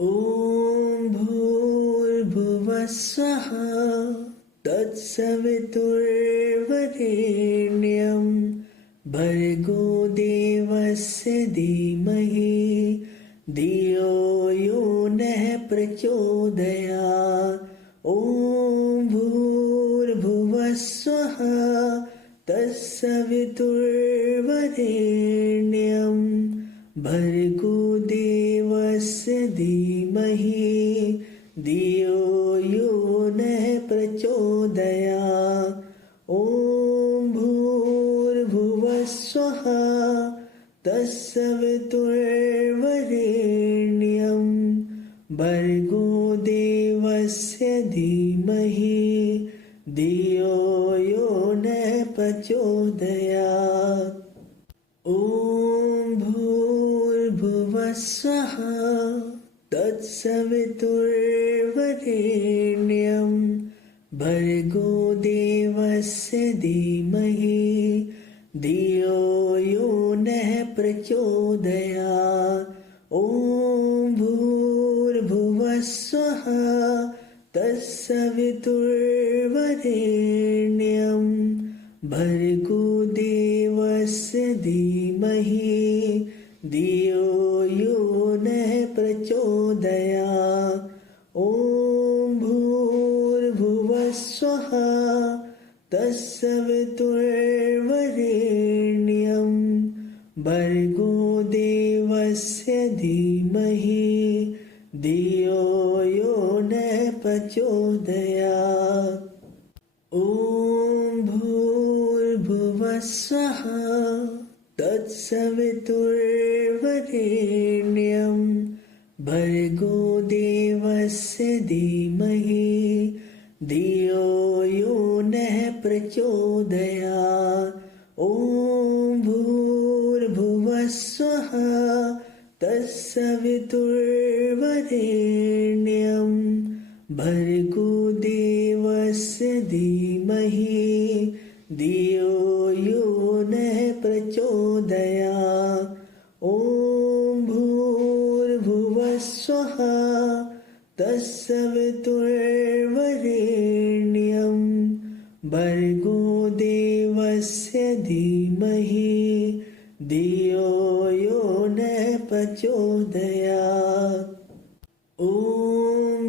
ॐ भूर्भुवः स्वः तत्सवितुर्वरेण्यं भर्गो देवस्य धीमहि धियो यो नः प्रचोदयात्। ॐ भूर्भुवः स्वः तत्सवितुर्वरेण्यं भर्गो देवस्य धीमहि धियो यो नः प्रचोदयात्। ॐ भूर्भुवः स्वः तत्सवितुर्वरेण्यं भर्गो देवस्य धीमहि धियो यो नः प्रचोदयात्। ॐ भूर्भुवः स्वः तत्सवितुर्वरेण्यं भर्गो देवस्य धीमहि धियो यो नः प्रचोदयात्। ॐ भूर्भुवः स्वः तत्सवितुर्वरेण्यं भर्गो देवस्य धीमहि धियो यो नः प्रचोदयात्। ॐ भूर्भुवः स्वः तत्सवितुर्वरेण्यं भर्गो देवस्य धीमहि धियो यो नः प्रचोदयात्। ॐ भूर्भुवः स्वः तत्सवितुर्वरेण्यं भर्गो देवस्य धीमहि धियो यो नः प्रचोदयात्। ॐ भूर्भुवः स्वः तत्सवितुर्वरेण्यं भर्गो देवस्य धीमहि धियो यो नः प्रचोदयात्। ॐ भूर्भुवः स्वः तत्सवितुर्वरेण्यं भर्गो देवस्य धीमहि धियो यो नः प्रचोदयात्। ॐ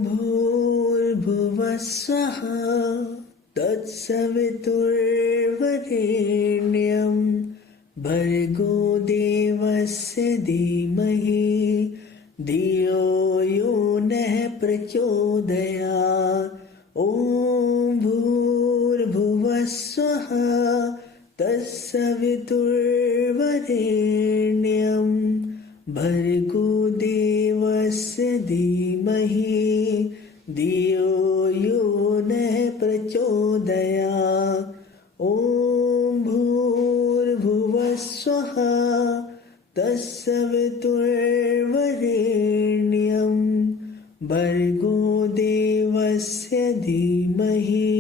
भूर्भुवः स्वः तत्सवितुर्वरेण्यं भर्गो देवस्य धीमहि धियो यो नः प्रचोदयात्। ॐ भूर्भुवः स्वः तत्सवितुर्वरेण्यं भर्गो देवस्य धीमहि धियो यो नः प्रचोदयात्। ॐ भूर्भुवः स्वः तत्सवितुर्वरेण्यं भर्गो देवस्य धीमहि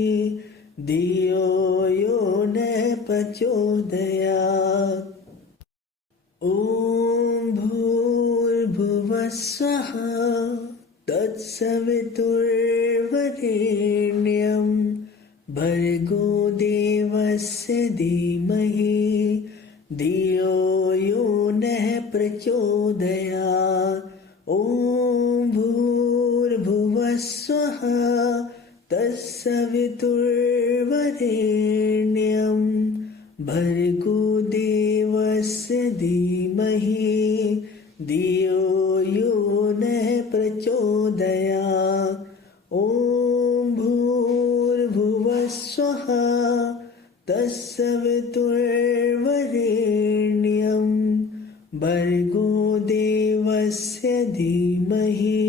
धियो यो नः प्रचोदयात्। ॐ भूर्भुवः स्वः तत्सवितुर्वरेण्यं भर्गो देवस्य धीमहि धियो यो नः प्रचोदयात्। ॐ भूर्भुवः स्वः तत्सवितुर्वरेण्यं भर्गो देवस्य धीमहि धियो यो नः प्रचोदयात्। ॐ भूर्भुवः स्वः तत्सवितुर्वरेण्यं भर्गो देवस्य धीमहि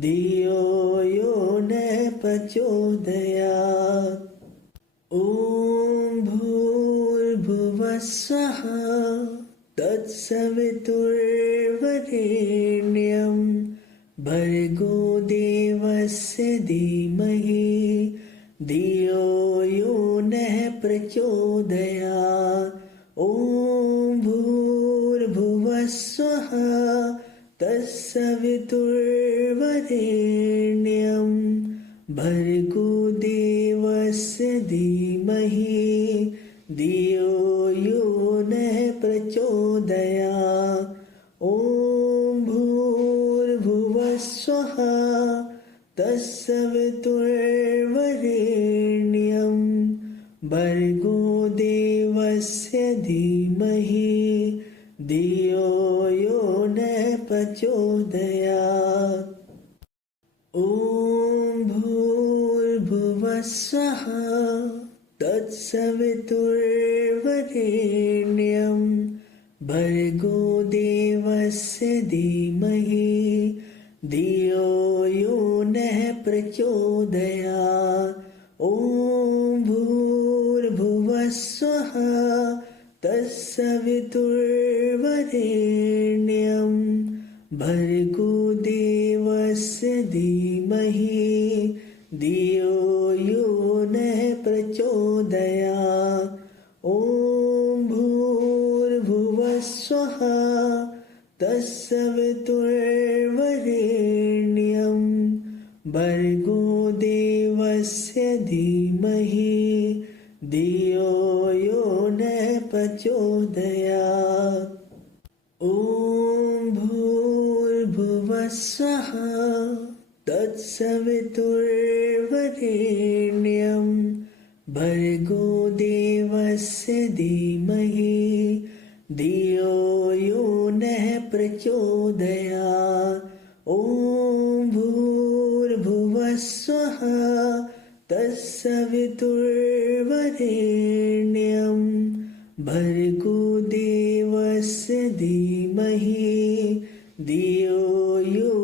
धियो यो नः प्रचोदयात्। ॐ भूर्भुवः स्वः तत्सवितुर्वरेण्यं भर्गो देवस्य धीमहि धियो यो नः प्रचोदयात्। ॐ भूर्भुवः स्वः तत्सवितुर्वरेण्यं भर्गो देवस्य धीमहि धियो यो नः प्रचोदयात् ॐ भूर्भुवः स्वः तत्सवितुर्वरेण्यं भर्गो देवस्य धीमहि धियो यो नः प्रचोदयात् ॐ भूर्भुवः स्वः तत्सवितुर्वरेण्यं भर्गो देवस्य धीमहि धियो यो नः प्रचोदयात् ॐ भूर्भुवः स्वः तत्सवितुर्वरेण्यं भर्गो देवस्य धीमहि धियो यो नः प्रचोदयात् ॐ भूर्भुवः स्वः तत्सवितुर्वरेण्यं भर्गो देवस्य धीमहि धियो यो नः प्रचोदयात् ॐ भूर्भुवः स्वः तत्सवितुर्वरेण्यं भर्गो देवस्य धीमहि धियो यो नः प्रचोदयात् ॐ भूर्भुवः स्वः तत्सवितुर्वरेण्यं भर्गो देवस्य धीमहि धियो यो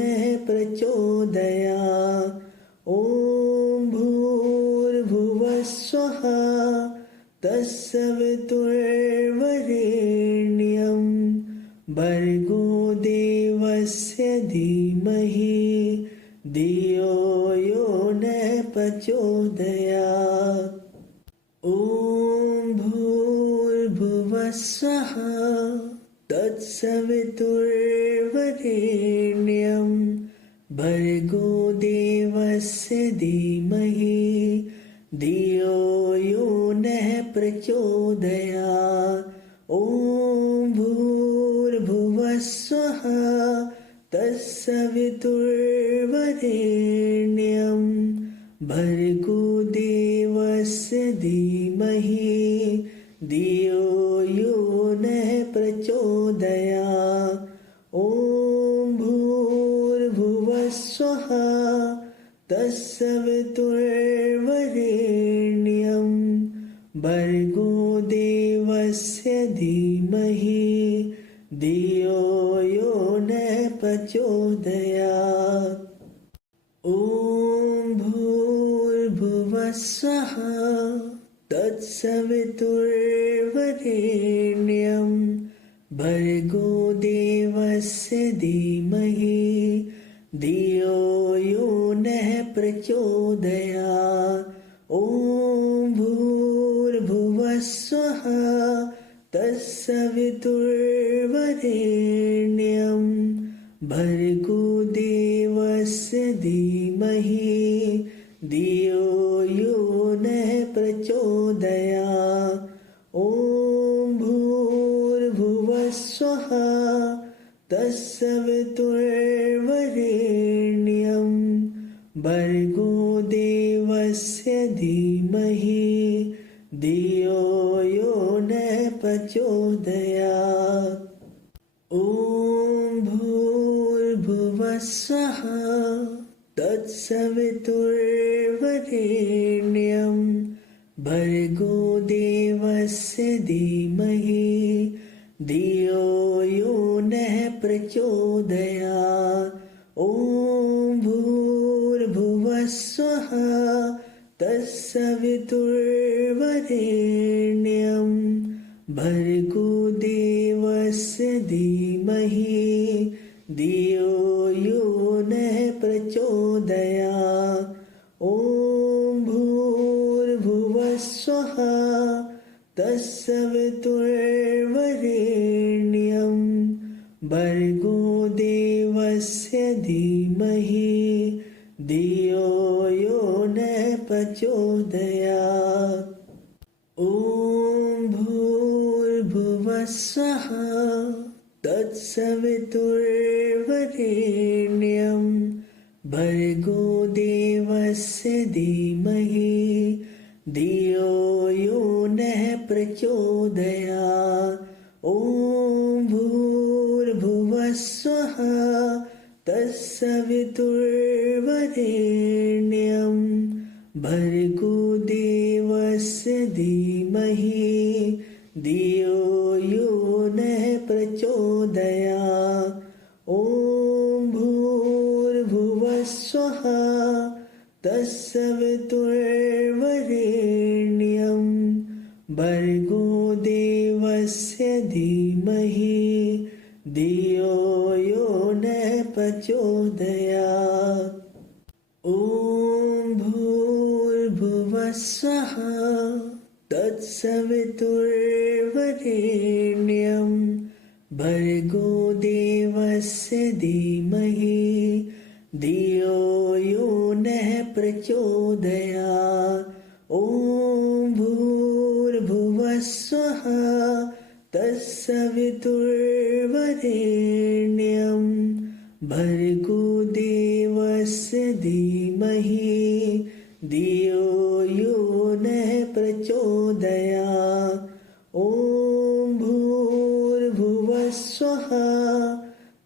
नः प्रचोदयात् ॐ भूर्भुवः स्वः तत्सवितुर्वरेण्यं भर्गो देवस्य धीमहि धियो यो नः प्रचोदयात् ॐ भूर्भुवः स्वः तत्सवितुर्वरेण्यं भर्गो देवस्य धीमहि धियो यो नः प्रचोदयात् ॐ भूर्भुवः स्वः तत्सवितुर्वरेण्यं भर्गो देवस्य धीमहि धियो यो नः प्रचोदयात् ॐ भूर्भुवः स्वः तत्सवितुर्वरेण्यं भर्गो देवस्य धीमहि धियो यो नः प्रचोदयात् ॐ भूर्भुवः स्वः तत्सवितुर्वरेण्यं भर्गो देवस्य धीमहि धियो यो नः प्रचोदयात् ॐ भूर्भुवः स्वः तत्सवितुर्वरेण्यं भर्गो देवस्य धीमहि धियो यो नः प्रचोदयात् ॐ भूर्भुवः स्वः तत्सवितुर्वरेण्यं भर्गो देवस्य धीमहि धियो यो नः प्रचोदयात् ॐ भूर्भुवः स्वः तत्सवितुर्वरेण्यं भर्गो देवस्य धीमहि धियो यो नः प्रचोदयात् ॐ भूर्भुवः स्वः तत्सवितुर्वरेण्यं भर्गो देवस्य धीमहि धियो यो नः प्रचोदयात् ॐ भूर्भुवः स्वः तत्सवितुर्वरेण्यं भर्गो देवस्य धीमहि धियो यो नः प्रचोदयात्। ॐ भूर्भुवः स्वः तत्सवितुर्वरेण्यं भर्गो देवस्य धीमहि धियो यो नः प्रचोदयात्। ॐ भूर्भुवः स्वः तत्सवितुर्वरेण्यं भर्गो देवस्य धीमहि धियो यो नः प्रचोदयात्। ॐ भूर्भुवः स्वः तत्सवितुर्वरेण्यं भर्गो देवस्य धीमहि धियो यो नः प्रचोदयात्। ॐ भूर्भुवः स्वः तत्सवितुर्वरेण्यं भर्गो देवस्य धीमहि धियो यो नः प्रचोदयात्। ॐ भूर्भुवः स्वः तत्सवितुर्वरेण्यं भर्गो देवस्य धीमहि धियो यो नः प्रचोदयात्। ॐ भूर्भुवः स्वः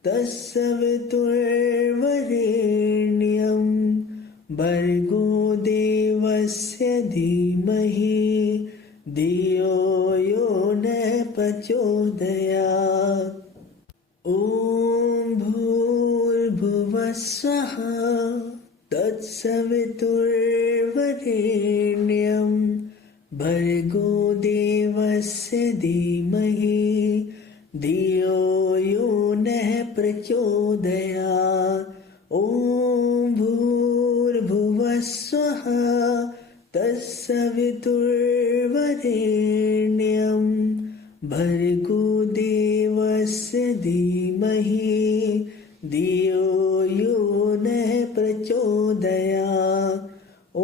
तत्सवितुर्वरेण्यं भर्गो देवस्य धीमहि धियो यो नः प्रचोदयात्। ॐ भूर्भुवः स्वः तत्सवितुर्वरेण्यं भर्गो देवस्य धीमहि धियो यो नः प्रचोदयात्। ॐ भूर्भुवः स्वः तत्सवितुर्वरेण्यं भर्गो देवस्य धीमहि धियो यो नः प्रचोदयात्। ॐ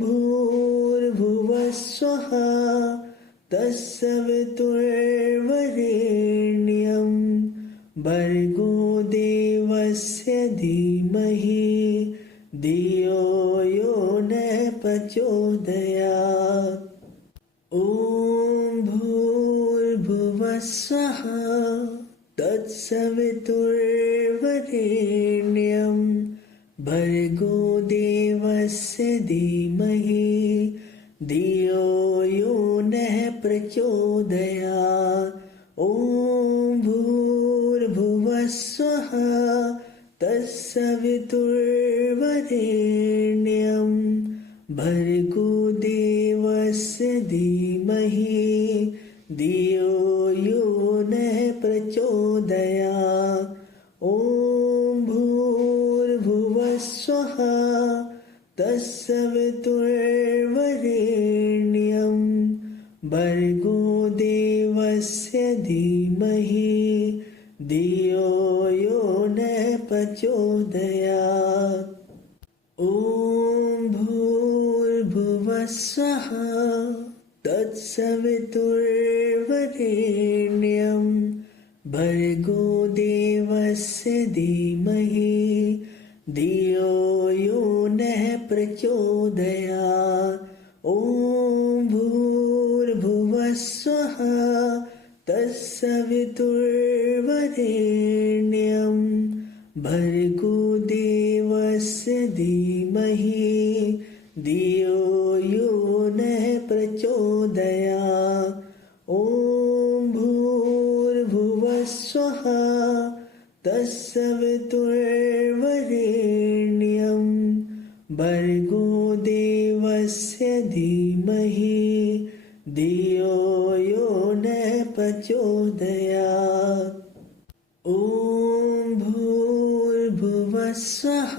भूर्भुवः स्वः तत्सवितुर्वरेण्यं भर्गो देवस्य धीमहि धियो यो नः प्रचोदयात्। ॐ भूर्भुवः स्वः तत्सवितुर्वरेण्यं भर्गो देवस्य धीमहि धियो यो नः प्रचोदयात्। ॐ भूर्भुवः स्वः तत्सवितुर्वरेण्यं भर्गो देवस्य धीमहि धियो यो नः प्रचोदयात्। ॐ भूर्भुवः स्वः तत्सवितुर्वरेण्यं भर्गो देवस्य धीमहि धियो यो नः प्रचोदयात्। ॐ भूर्भुवः स्वः तत्सवितुर्वरेण्यं भर्गो देवस्य धीमहि धियो यो नः प्रचोदयात्। ॐ भूर्भुवः स्वः तत्सवितुर्वरेण्यं भर्गो देवस्य धीमहि धियो यो नः प्रचोदयात्। ॐ भूर्भुवः स्वः तत्सवितुर्वरेण्यं भर्गो देवस्य धीमहि धियो यो नः प्रचोदयात्। ॐ भूर्भुवः स्वः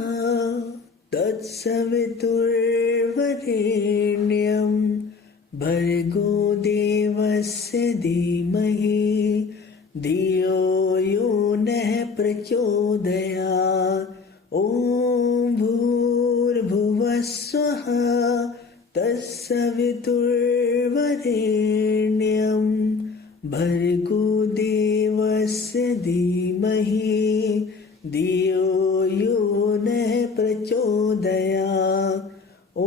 तत्सवितुर्वरेण्यं भर्गो देवस्य धीमहि धियो यो नः प्रचोदयात्। तत्सवितुर्वरेण्यं भर्गो देवस्य धीमहि धियो यो नः प्रचोदयात्। ॐ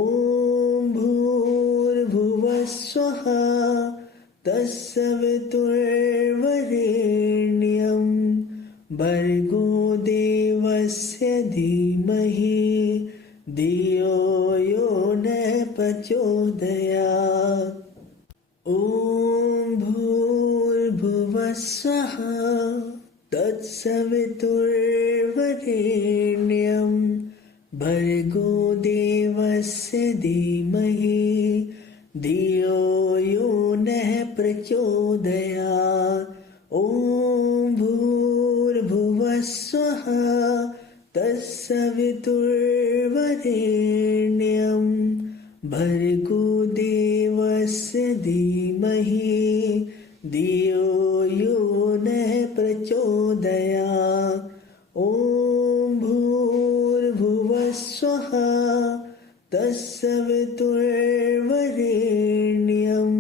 भूर्भुवः स्वः तत्सवितुर्वरेण्यं भर्गो देवस्य धीमहि धियो यो नः प्रचोदयात्। ॐ भूर्भुवः स्वः तत्सवितुर्वरेण्यं भर्गो देवस्य धीमहि धियो यो नः प्रचोदयात्। ॐ भूर्भुवः स्वः तत्सवितुर्वरेण्यं भर्गो देवस्य धीमहि धियो यो नः प्रचोदयात्। ॐ भूर्भुवः स्वः तत्सवितुर्वरेण्यं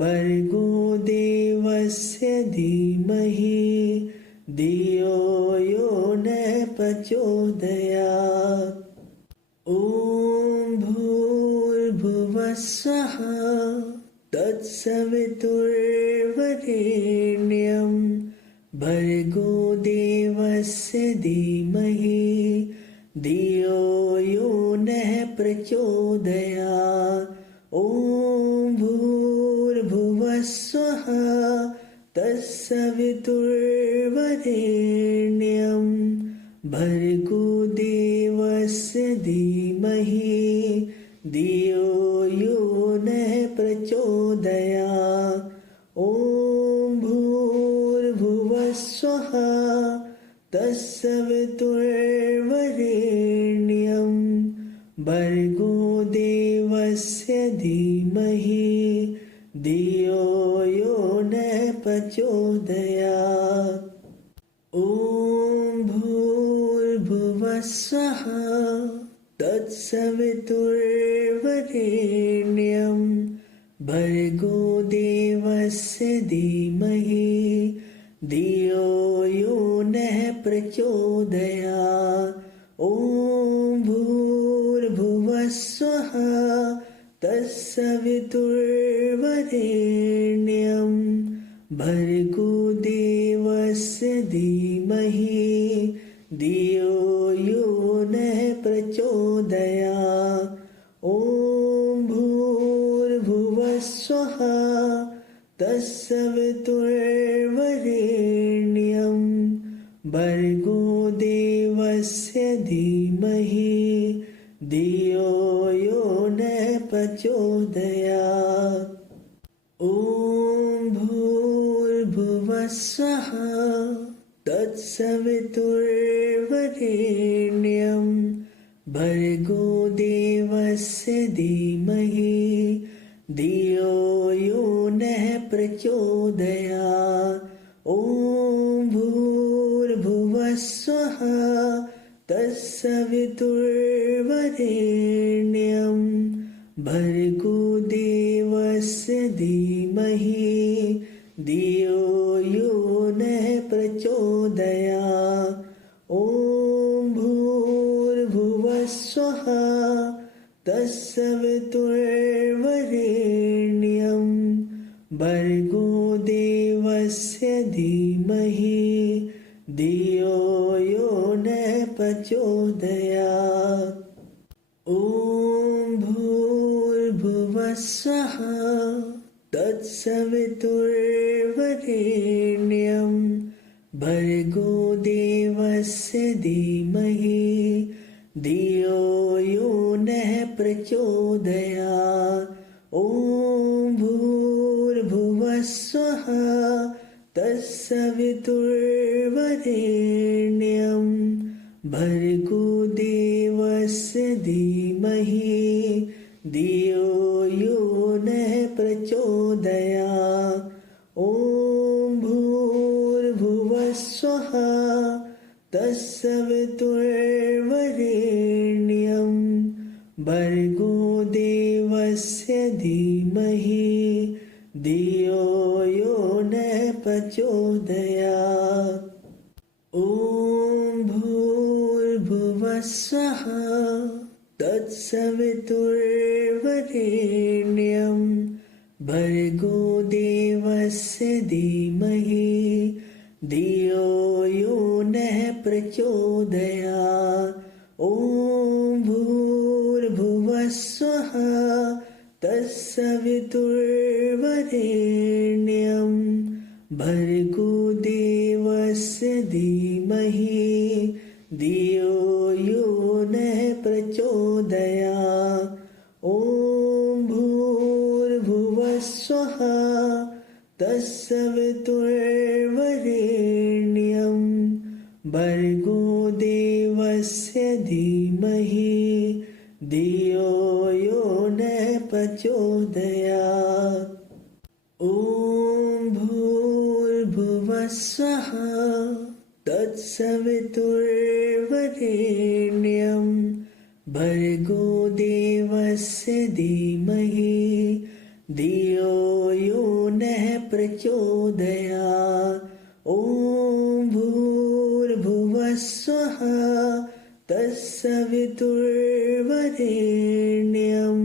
भर्गो देवस्य धीमहि धियो यो नः प्रचोदयात्। ॐ भूर्भुवः स्वः तत्सवितुर्वरेण्यं भर्गो देवस्य धीमहि धियो यो नः प्रचोदयात्। ॐ भूर्भुवः स्वः तत्सवितुर्वरेण्यं भर्गो देवस्य धीमहि धियो यो नः प्रचोदयात्। ॐ भूर्भुवः स्वः तत्सवितुर्वरेण्यं भर्गो देवस्य धीमहि धियो यो नः प्रचोदयात्। ॐ भूर्भुवः स्वः तत्सवितुर्वरेण्यं भर्गो देवस्य धीमहि धियो यो नः प्रचोदयात्। ॐ भूर्भुवः स्वः तत्सवितुर्वरेण्यं भर्गो देवस्य धीमहि धियो यो नः प्रचोदयात्। ॐ भूर्भुवः स्वः तत्सवितुर्वरेण्यं भर्गो देवस्य धीमहि धियो यो नः प्रचोदयात्। ॐ भूर्भुवः स्वः तत्सवितुर्वरेण्यं भर्गो देवस्य धीमहि धियो यो नः प्रचोदयात्। ॐ भूर्भुवः स्वः तत्सवितुर्वरेण्यं भर्गो देवस्य धीमहि धियो यो नः प्रचोदयात्। ॐ भूर्भुवः स्वः तत्सवितुर्वरेण्यं भर्गो देवस्य धीमहि धियो यो नः प्रचोदयात्। ॐ भूर्भुवः स्वः तत्सवितुर्वरेण्यं भर्गो देवस्य धीमहि धियो यो नः प्रचोदयात्। ॐ भूर्भुवः स्वः तत्सवितुर्वरेण्यं भर्गो देवस्य धीमहि धियो यो नः प्रचोदयात्। ॐ भूर्भुवः स्वः तत्सवितुर्वरेण्यं भर्गो देवस्य धीमहि धियो यो न प्रचोदयात्। ॐ भूर्भुवः स्वः तत्सवितुर्वरेण्यं भर्गो देवस्य धीमहि धियो यो नः प्रचोदयात्। ॐ भूर्भुवः स्वः तत्सवितुर्वरेण्यं भर्गो देवस्य धीमहि धियो यो नः प्रचोदयात्। ॐ भूर्भुवः स्वः तत्सवितुर्वरेण्यं भर्गो देवस्य धीमहि धियो यो नः प्रचोदयात्। ॐ भूर्भुवः स्वः तत्सवितुर्वरेण्यं भर्गो देवस्य धीमहि धियो यो नः प्रचोदयात्। ॐ भूर्भुवः स्वः तत्सवितुर्वरेण्यं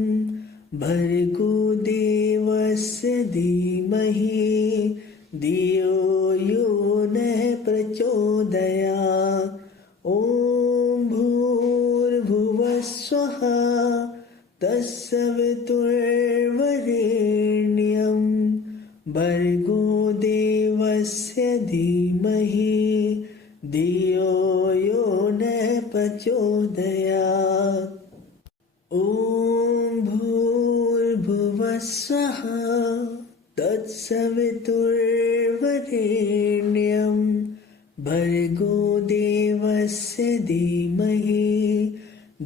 भर्गो देवस्य धीमहि धियो यो नः प्रचोदयात्। ॐ भूर्भुवः स्वः तत्सवितुर्वरेण्यं भर्गो देवस्य धीमहि धियो यो नः प्रचोदयात्। ॐ भूर्भुवः स्वः तत्सवितुर्वरेण्यं भर्गो देवस्य धीमहि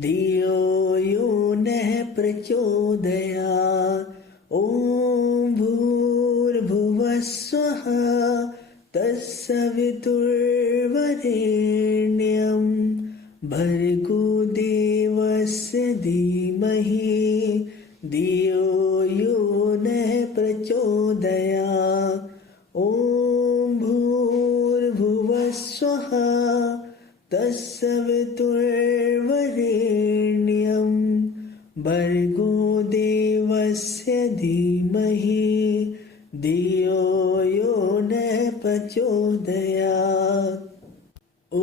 धियो यो नः प्रचोदयात्। ॐ भूर्भुवः स्वः तत्सवितुर्वरेण्यं भर्गो देवस्य धीमहि धियो यो नः प्रचोदयात्। ॐ भूर्भुवः स्वः तत्सवितुर्वरेण्यं भर्गो देवस्य धीमहि धियो यो नः प्रचोदयात्। ॐ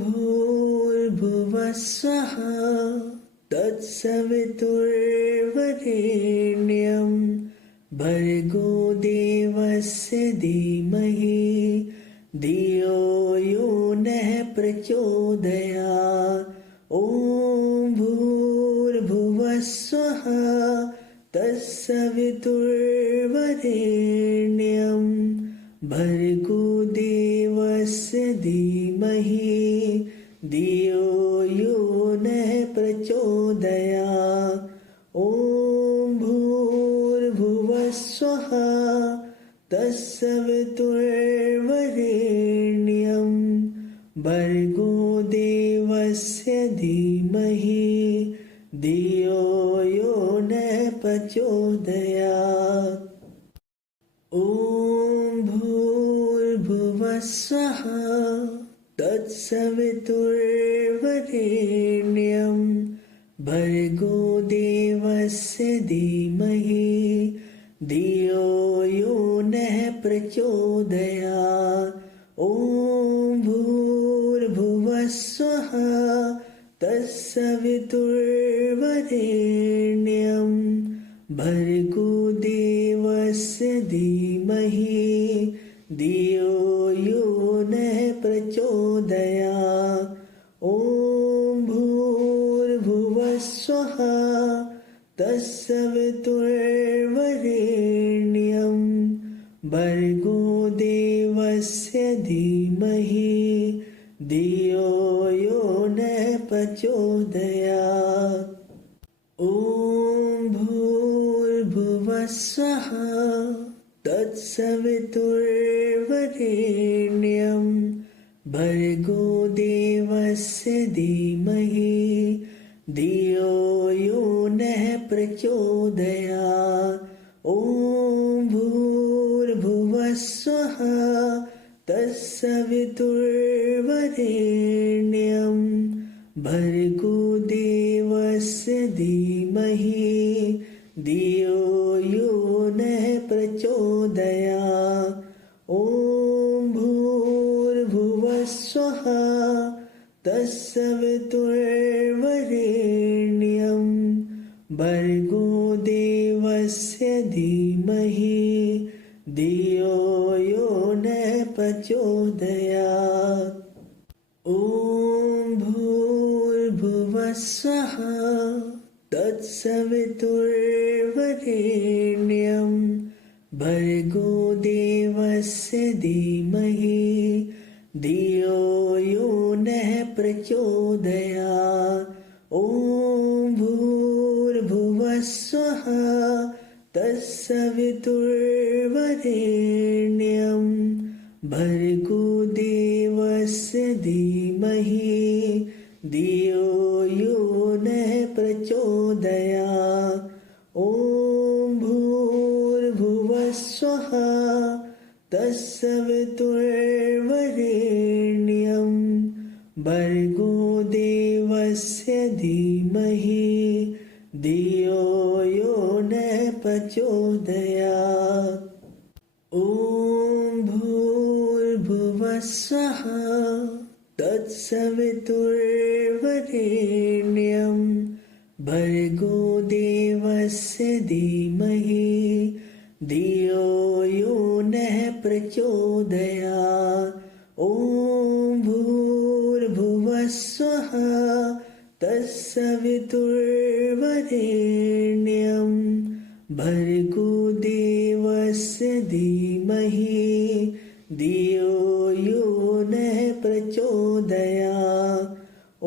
भूर्भुवः स्वः तत्सवितुर्वरेण्यं भर्गो देवस्य धीमहि धियो यो नः प्रचोदयात्। ॐ भूर्भुवः स्वः तत्सवितुर्वरेण्यं भर्गो देवस्य धीमहि धियो यो नः प्रचोदयात्। ॐ भूर्भुवः स्वः तत्सवितुर्वरेण्यं भर्गो देवस्य धीमहि धियो यो नः प्रचोदयात्। ॐ भूर्भुवः स्वः तत्सवितुर्वरेण्यं भर्गो देवस्य धीमहि धियो यो नः प्रचोदयात्। ॐ भूर्भुवः स्वः तत्सवितुर्वरेण्यं भर्गो देवस्य धीमहि धियो यो नः प्रचोदयात्। ॐ भूर्भुवः स्वः तत्सवितुर्वरेण्यं भर्गो देवस्य धीमहि धियो यो नः प्रचोदयात्। ॐ भूर्भुवः स्वः तत्सवितुर्वरेण्यं भर्गो देवस्य धीमहि धियो यो नः प्रचोदयात्। ॐ भूर्भुवः स्वः तत्सवितुर्वरेण्यं भर्गो देवस्य धीमहि धियो यो नः प्रचोदयात्। ॐ भूर्भुवः स्वः तत्सवितुर्वरेण्यं भर्गो देवस्य धीमहि धियो यो नः प्रचोदयात्। ॐ भूर्भुवः स्वः तत्सवितुर्वरेण्यं भर्गो देवस्य धीमहि धियो यो नः प्रचोदयात्। ॐ भूर्भुवः स्वः तत्सवितुर्वरेण्यं भर्गो देवस्य धीमहि धियो यो नः प्रचोदयात्। ॐ भूर्भुवः स्वः तत्सवितुर्वरेण्यं भर्गो देवस्य धीमहि धियो यो नः प्रचोदयात्। ॐ भूर्भुवः स्वः तत्सवितुर्वरेण्यं भर्गो देवस्य धीमहि धियो यो नः प्रचोदयात्। ॐ भूर्भुवः स्वः तत्सवितुर्वरेण्यं भर्गो देवस्य धीमहि धियो यो नः प्रचोदयात्। ॐ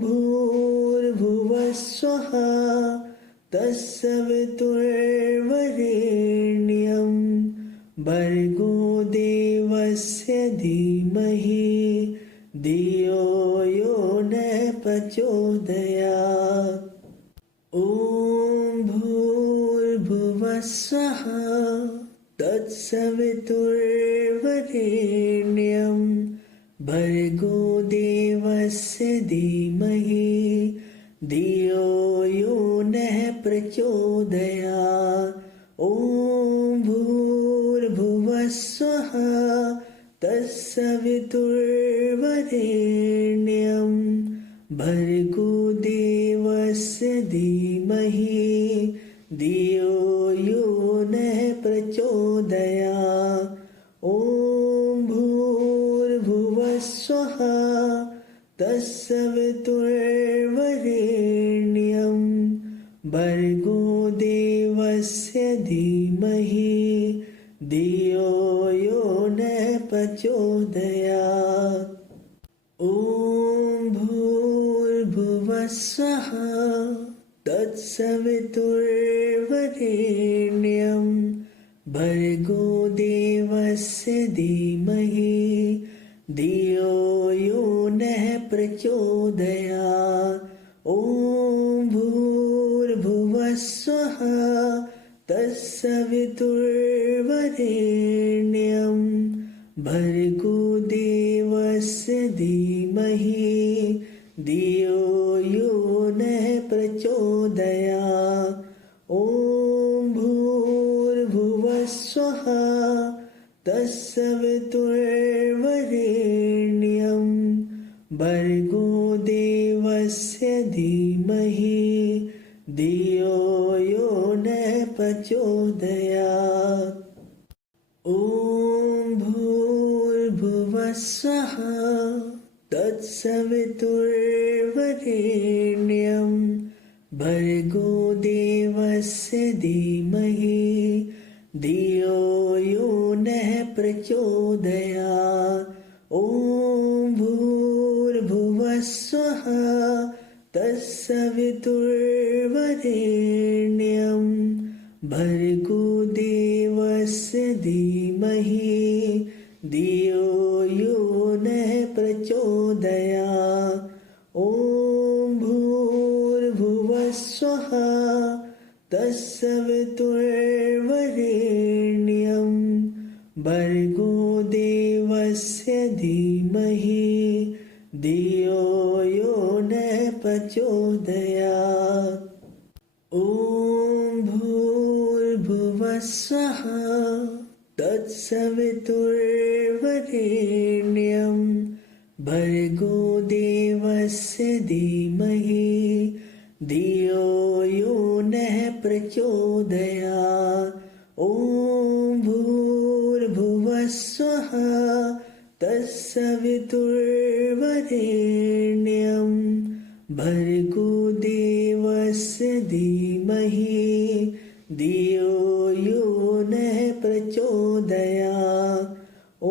भूर्भुवः स्वः तत्सवितुर्वरेण्यं भर्गो देवस्य धीमहि धियो यो नः प्रचोदयात्। ॐ भूर्भुवः स्वः तत्सवितुर्वरेण्यं भर्गो देवस्य धीमहि धियो यो नः प्रचोदयात्। ॐ भूर्भुवः स्वः तत्सवितुर्वरेण्यं भर्गो देवस्य धीमहि धियो यो नः प्रचोदयात्। ॐ भूर्भुवः स्वः तत्सवितुर्वरेण्यं भर्गो देवस्य धीमहि धियो यो नः प्रचोदयात्। ॐ भूर्भुवः स्वः तत्सवितुर्वरेण्यं भर्गो देवस्य धीमहि धियो यो नः प्रचोदयात्। ॐ भूर्भुवः स्वः तत्सवितुर्वरेण्यं भर्गो देवस्य धीमहि धियो यो नः प्रचोदयात्। ॐ भूर्भुवः स्वः तत्सवितुर्वरेण्यं भर्गो देवस्य धीमहि धियो यो नः प्रचोदयात्। ॐ भूर्भुवः स्वः तत्सवितुर्वरेण्यं भर्गो देवस्य धीमहि धियो यो नः प्रचोदयात्। ॐ भूर्भुवः स्वः तत्सवितुर्वरेण्यं भर्गो देवस्य धीमहि धियो यो नः प्रचोदयात्। ॐ तत्सवितुर्वरेण्यं भर्गो देवस्य धीमहि धियो यो नः प्रचोदयात्। ॐ भूर्भुवः स्वः तत्सवितुर्वरेण्यं भर्गो देवस्य धीमहि धियो यो नः प्रचोदयात्। ॐ भूर्भुवः स्वः तत्सवितुर्वरेण्यं भर्गो देवस्य धीमहि धियो यो नः प्रचोदयात्। ॐ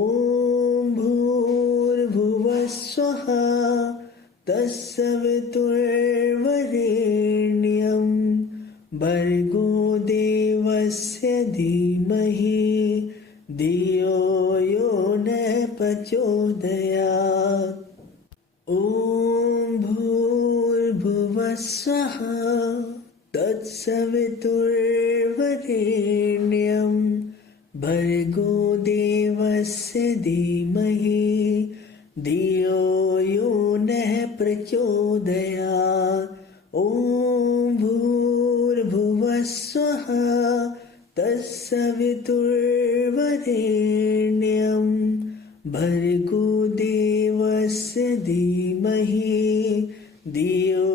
भूर्भुवः स्वः तत्सवितुर्वरेण्यं भर्गो देवस्य धीमहि धियो यो नः प्रचोदयात्। ॐ भूर्भुवः स्वः तत्सवितुर्वरेण्यं भर्गो देवस्य धीमहि धियो यो नः प्रचोदयात्। ॐ भूर्भुवः स्वः तत्सवितुर्वरेण्यं भर्गो देवस्य धीमहि धियो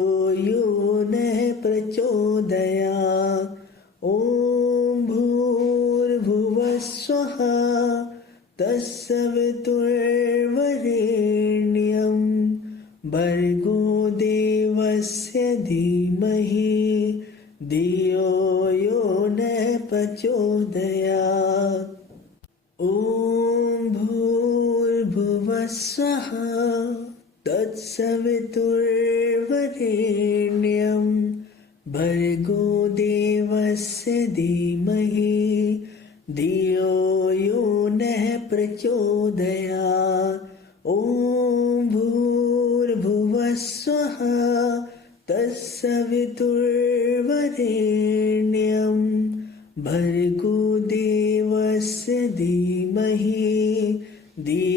यो नः प्रचोदयात्। ॐ भूर्भुवः स्वः तत्सवितुर्वरेण्यं भर्गो देवस्य धीमहि धियो यो नः प्रचोदयात्। ॐ भूर्भुवः स्वः तत्सवितुर्वरेण्यं भर्गो देवस्य धीमहि धियो यो नः प्रचोदयात्। ॐ भूर्भुवः स्वः तत्सवितुर्वरेण्यं भर्गो देवस्य धीमहि धियो